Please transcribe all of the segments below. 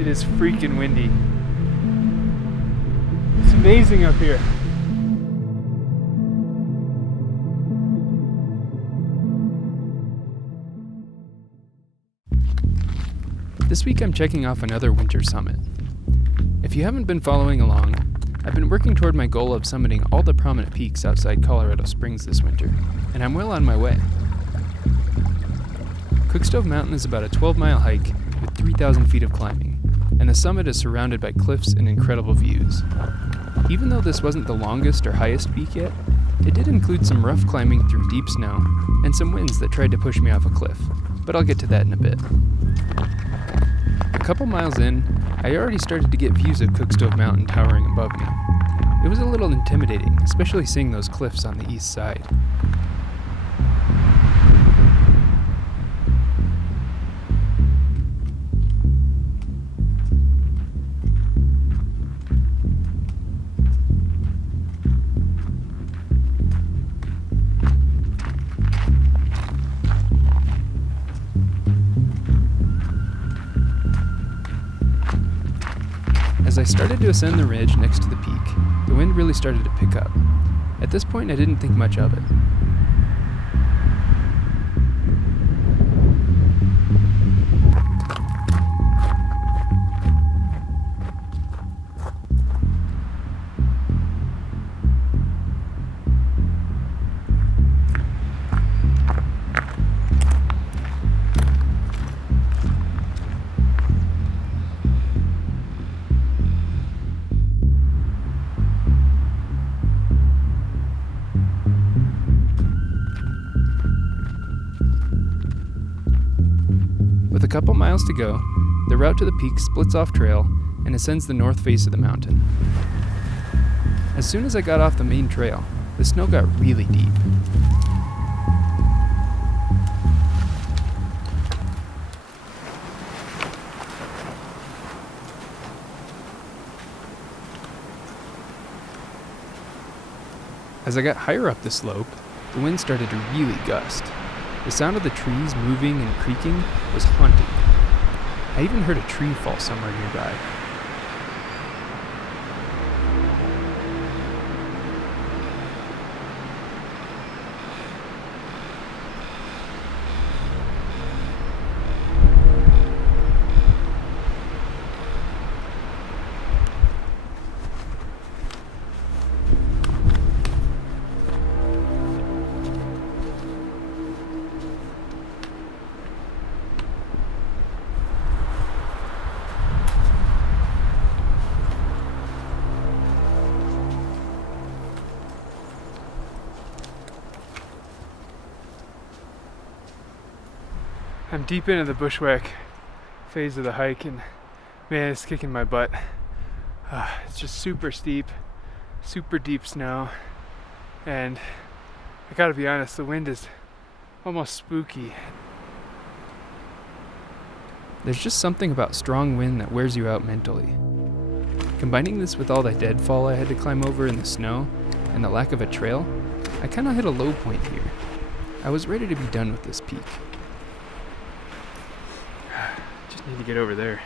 It is freaking windy. It's amazing up here. This week I'm checking off another winter summit. If you haven't been following along, I've been working toward my goal of summiting all the prominent peaks outside Colorado Springs this winter, and I'm well on my way. Cookstove Mountain is about a 12-mile hike with 3,000 feet of climbing, and the summit is surrounded by cliffs and incredible views. Even though this wasn't the longest or highest peak yet, it did include some rough climbing through deep snow and some winds that tried to push me off a cliff, but I'll get to that in a bit. A couple miles in, I already started to get views of Cookstove Mountain towering above me. It was a little intimidating, especially seeing those cliffs on the east side. As I started to ascend the ridge next to the peak, the wind really started to pick up. At this point, I didn't think much of it. With a couple miles to go, the route to the peak splits off trail and ascends the north face of the mountain. As soon as I got off the main trail, the snow got really deep. As I got higher up the slope, the wind started to really gust. The sound of the trees moving and creaking was haunting. I even heard a tree fall somewhere nearby. I'm deep into the bushwhack phase of the hike, and man, it's kicking my butt. It's just super steep, super deep snow, and I gotta be honest, the wind is almost spooky. There's just something about strong wind that wears you out mentally. Combining this with all the deadfall I had to climb over in the snow and the lack of a trail, I kinda hit a low point here. I was ready to be done with this peak. Just need to get over there.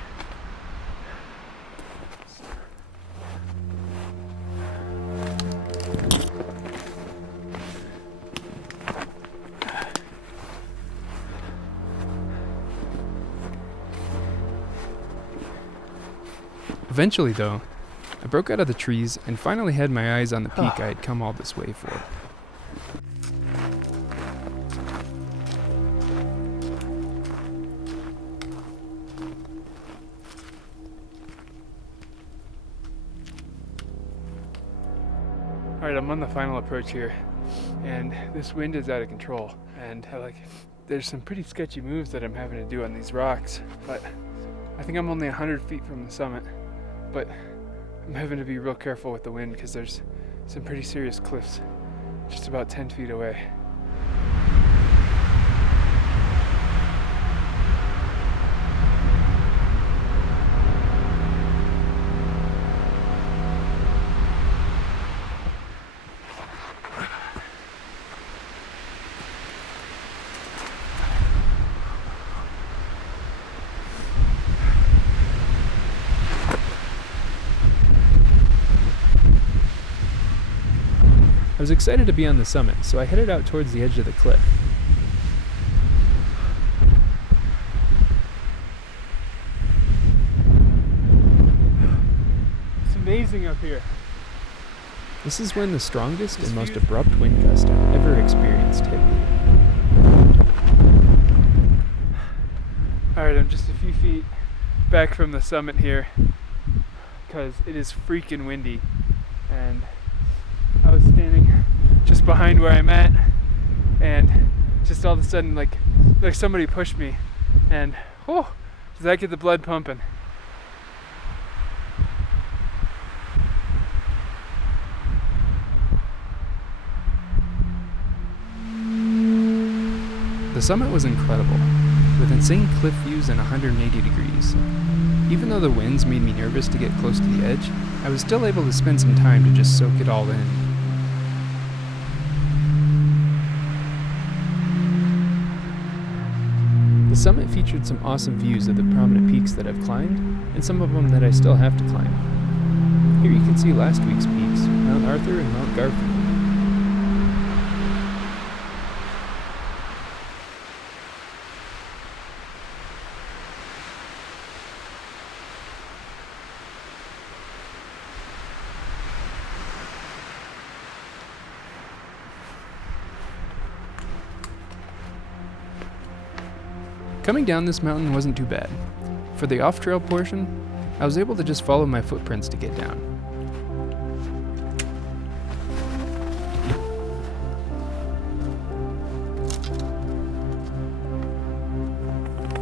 Eventually, though, I broke out of the trees and finally had my eyes on the peak I had come all this way for. Alright, I'm on the final approach here, and this wind is out of control, and there's some pretty sketchy moves that I'm having to do on these rocks, but I think I'm only 100 feet from the summit, but I'm having to be real careful with the wind because there's some pretty serious cliffs just about 10 feet away. was excited to be on the summit, so I headed out towards the edge of the cliff. It's amazing up here. This is when the strongest and most abrupt wind gust I've ever experienced hit me. Alright, I'm just a few feet back from the summit here because it is freaking windy, and I was standing just behind where I'm at, and just all of a sudden like somebody pushed me, and does that get the blood pumping? The summit was incredible, with insane cliff views and 180 degrees. Even though the winds made me nervous to get close to the edge, I was still able to spend some time to just soak it all in. The summit featured some awesome views of the prominent peaks that I've climbed, and some of them that I still have to climb. Here you can see last week's peaks, Mount Arthur and Mount Garfield. Coming down this mountain wasn't too bad. For the off-trail portion, I was able to just follow my footprints to get down.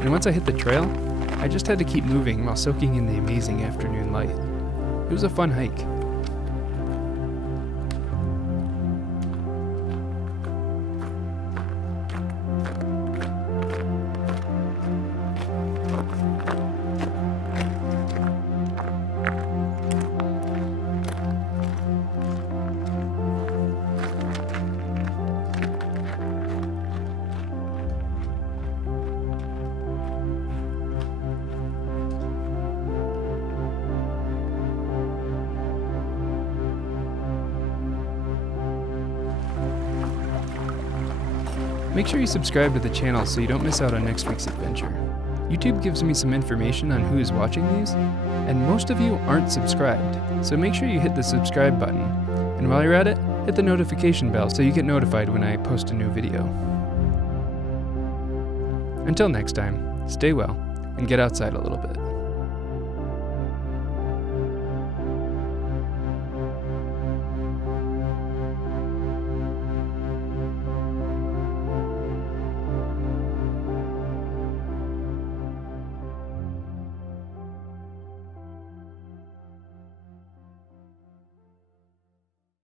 And once I hit the trail, I just had to keep moving while soaking in the amazing afternoon light. It was a fun hike. Make sure you subscribe to the channel so you don't miss out on next week's adventure. YouTube gives me some information on who is watching these, and most of you aren't subscribed, so make sure you hit the subscribe button. And while you're at it, hit the notification bell so you get notified when I post a new video. Until next time, stay well, and get outside a little bit.